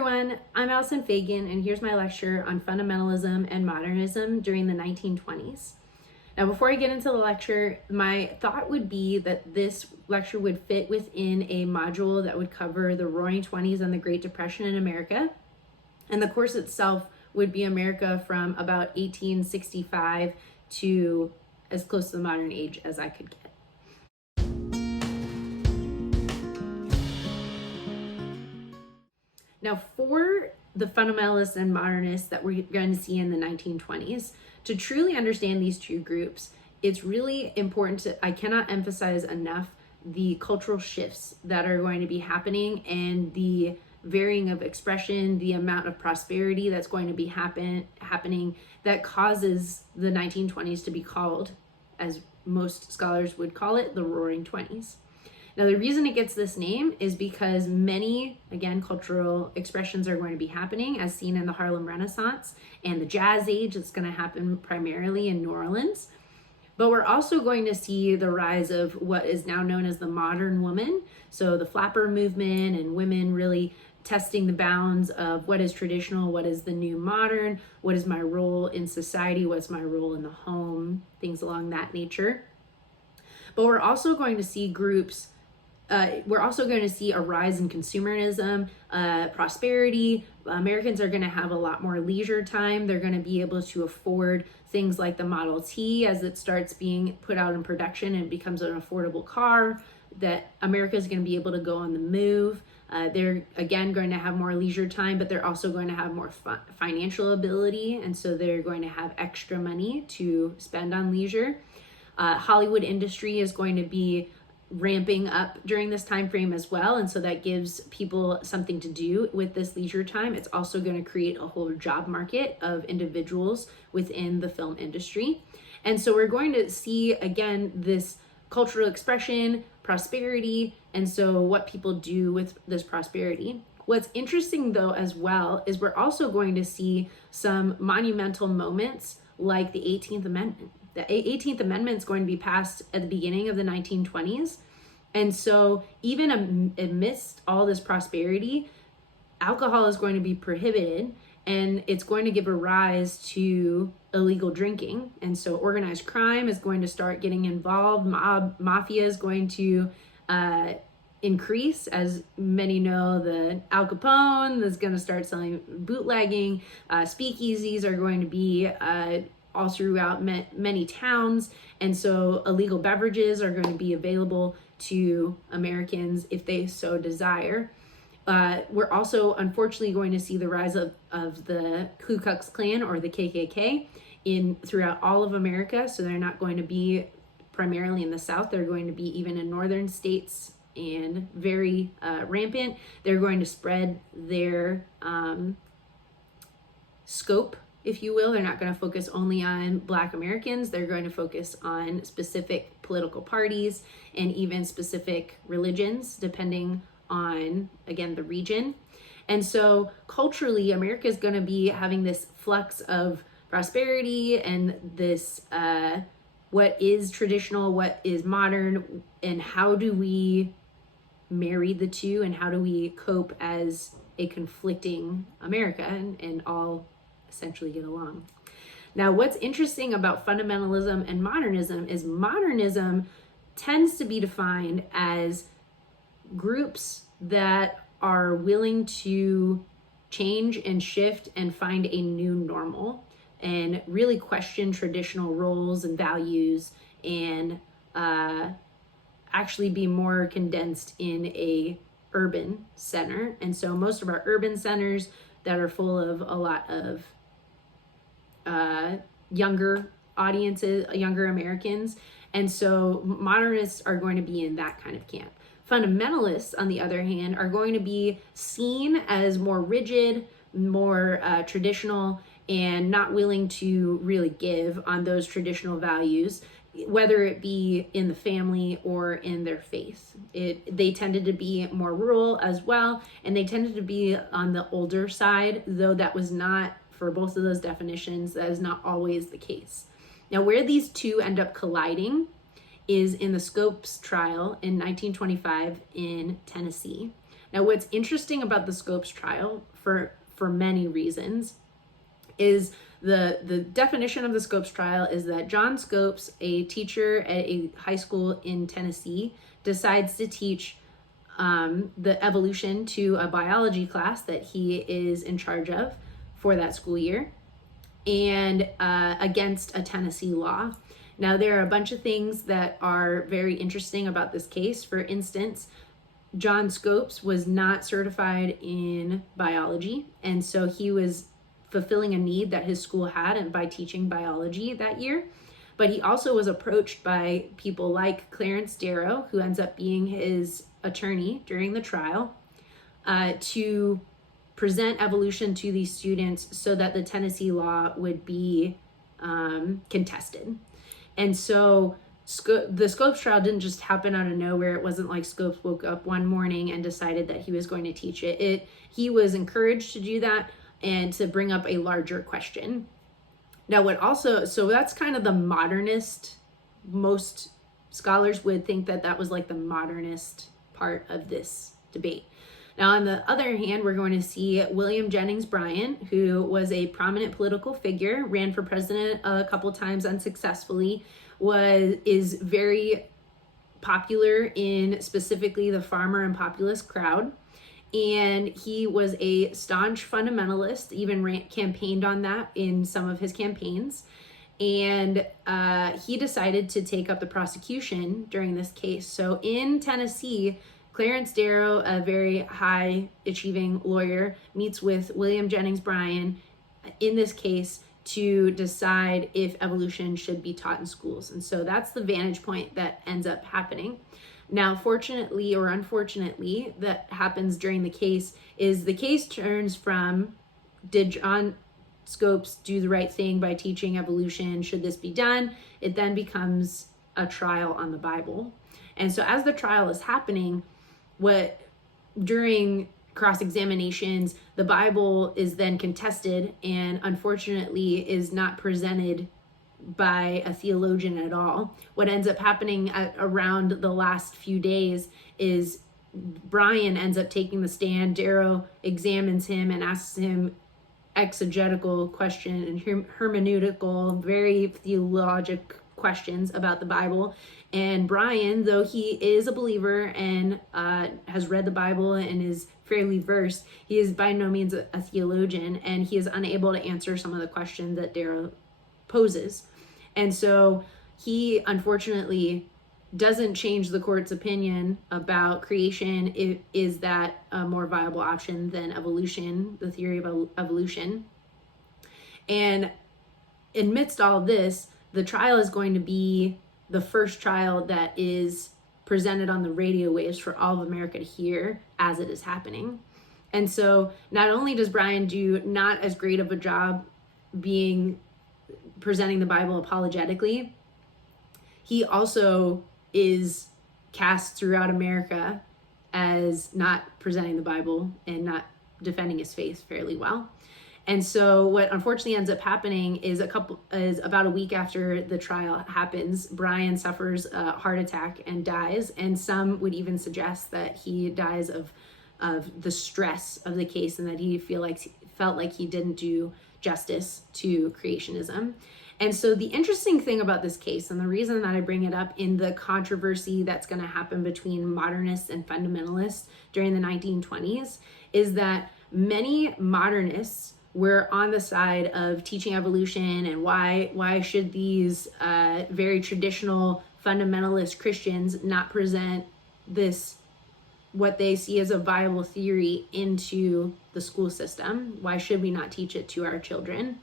everyone, I'm Allison Fagan, and here's my lecture on fundamentalism and modernism during the 1920s. Now, before I get into the lecture, my thought would be that this lecture would fit within a module that would cover the Roaring Twenties and the Great Depression in America. And the course itself would be America from about 1865 to as close to the modern age as I could get. Now, for the fundamentalists and modernists that we're going to see in the 1920s, to truly understand these two groups, it's really important I cannot emphasize enough the cultural shifts that are going to be happening and the varying of expression, the amount of prosperity that's going to be happening that causes the 1920s to be called, as most scholars would call it, the Roaring Twenties. Now, the reason it gets this name is because many, again, cultural expressions are going to be happening, as seen in the Harlem Renaissance and the Jazz Age. It's going to happen primarily in New Orleans. But we're also going to see the rise of what is now known as the modern woman. So the flapper movement and women really testing the bounds of what is traditional, what is the new modern, what is my role in society, what's my role in the home, things along that nature. But we're also going to see we're also going to see a rise in consumerism, prosperity. Americans are going to have a lot more leisure time. They're going to be able to afford things like the Model T as it starts being put out in production and becomes an affordable car, that America is going to be able to go on the move. They're, again, going to have more leisure time, but they're also going to have more financial ability. And so they're going to have extra money to spend on leisure. Hollywood industry is going to be ramping up during this time frame as well, and so that gives people something to do with this leisure time. It's also going to create a whole job market of individuals within the film industry. And so we're going to see, again, this cultural expression, prosperity, and so what people do with this prosperity. What's interesting, though, as well, is we're also going to see some monumental moments like the 18th Amendment. The 18th Amendment is going to be passed at the beginning of the 1920s. And so even amidst all this prosperity, alcohol is going to be prohibited, and it's going to give a rise to illegal drinking. And so organized crime is going to start getting involved. Mafia is going to increase. As many know, the Al Capone is going to start selling bootlegging. Speakeasies are going to be all throughout many towns. And so illegal beverages are going to be available to Americans if they so desire. We're also unfortunately going to see the rise of the Ku Klux Klan, or the KKK, throughout all of America. So they're not going to be primarily in the South. They're going to be even in northern states and very rampant. They're going to spread their scope, if you will. They're not going to focus only on Black Americans. They're going to focus on specific political parties and even specific religions, depending on, again, the region. And so culturally, America is going to be having this flux of prosperity and this what is traditional, what is modern, and how do we marry the two, and how do we cope as a conflicting America and all essentially get along. Now, what's interesting about fundamentalism and modernism is modernism tends to be defined as groups that are willing to change and shift and find a new normal and really question traditional roles and values, and actually be more condensed in a urban center. And so most of our urban centers that are full of a lot of younger audiences, younger Americans. And so modernists are going to be in that kind of camp. Fundamentalists, on the other hand, are going to be seen as more rigid, more traditional, and not willing to really give on those traditional values, whether it be in the family or in their faith. They tended to be more rural as well, and they tended to be on the older side, though that was not, for both of those definitions, that is not always the case. Now, where these two end up colliding is in the Scopes trial in 1925 in Tennessee. Now, what's interesting about the Scopes trial for many reasons is the definition of the Scopes trial is that John Scopes, a teacher at a high school in Tennessee, decides to teach the evolution to a biology class that he is in charge of for that school year, and against a Tennessee law. Now, there are a bunch of things that are very interesting about this case. For instance, John Scopes was not certified in biology, and so he was fulfilling a need that his school had and by teaching biology that year. But he also was approached by people like Clarence Darrow, who ends up being his attorney during the trial, to present evolution to these students so that the Tennessee law would be contested. And so the Scopes trial didn't just happen out of nowhere. It wasn't like Scopes woke up one morning and decided that he was going to teach it. He was encouraged to do that and to bring up a larger question. Now, so that's kind of the modernist. Most scholars would think that that was like the modernist part of this debate. Now, on the other hand, we're going to see William Jennings Bryan, who was a prominent political figure, ran for president a couple times unsuccessfully, is very popular in specifically the farmer and populist crowd. And he was a staunch fundamentalist, even campaigned on that in some of his campaigns. And he decided to take up the prosecution during this case. So in Tennessee, Clarence Darrow, a very high achieving lawyer, meets with William Jennings Bryan in this case to decide if evolution should be taught in schools. And so that's the vantage point that ends up happening. Now, fortunately or unfortunately, that happens during the case is the case turns from, did John Scopes do the right thing by teaching evolution? Should this be done? It then becomes a trial on the Bible. And so as the trial is happening, during cross-examinations, the Bible is then contested and unfortunately is not presented by a theologian at all. What ends up happening around the last few days is Bryan ends up taking the stand. Darrow examines him and asks him exegetical question and hermeneutical, very theologic questions about the Bible. And Bryan, though he is a believer and has read the Bible and is fairly versed, he is by no means a theologian, and he is unable to answer some of the questions that Darrow poses. And so he unfortunately doesn't change the court's opinion about creation. Is that a more viable option than evolution, the theory of evolution? And amidst all of this, the trial is going to be the first trial that is presented on the radio waves for all of America to hear as it is happening. And so not only does Bryan do not as great of a job presenting the Bible apologetically, he also is cast throughout America as not presenting the Bible and not defending his faith fairly well. And so what unfortunately ends up happening is about a week after the trial happens, Bryan suffers a heart attack and dies. And some would even suggest that he dies of the stress of the case and that he felt like he didn't do justice to creationism. And so the interesting thing about this case, and the reason that I bring it up in the controversy that's going to happen between modernists and fundamentalists during the 1920s, is that many modernists were on the side of teaching evolution and why should these very traditional fundamentalist Christians not present this, what they see as a viable theory, into the school system? Why should we not teach it to our children?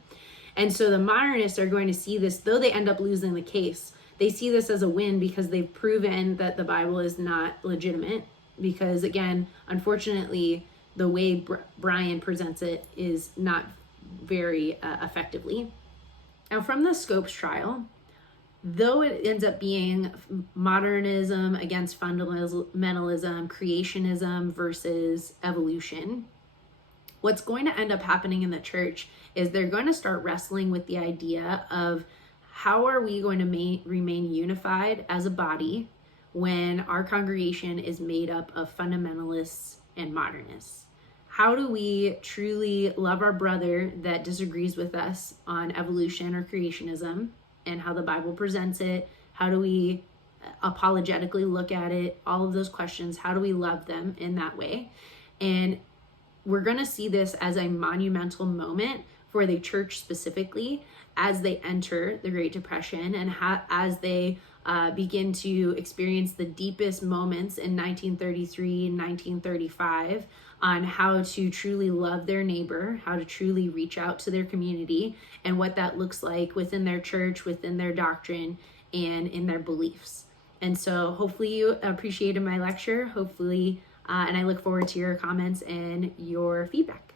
And so the modernists are going to see this, though they end up losing the case, they see this as a win because they've proven that the Bible is not legitimate. Because again, unfortunately, the way Bryan presents it is not very effectively. Now, from the Scopes trial, though it ends up being modernism against fundamentalism, creationism versus evolution, what's going to end up happening in the church is they're going to start wrestling with the idea of how are we going to remain unified as a body when our congregation is made up of fundamentalists and modernists. How do we truly love our brother that disagrees with us on evolution or creationism and how the Bible presents it? How do we apologetically look at it? All of those questions. How do we love them in that way? And we're going to see this as a monumental moment for the church specifically as they enter the Great Depression and as they begin to experience the deepest moments in 1933 and 1935 on how to truly love their neighbor, how to truly reach out to their community, and what that looks like within their church, within their doctrine, and in their beliefs. And so hopefully you appreciated my lecture, hopefully, and I look forward to your comments and your feedback.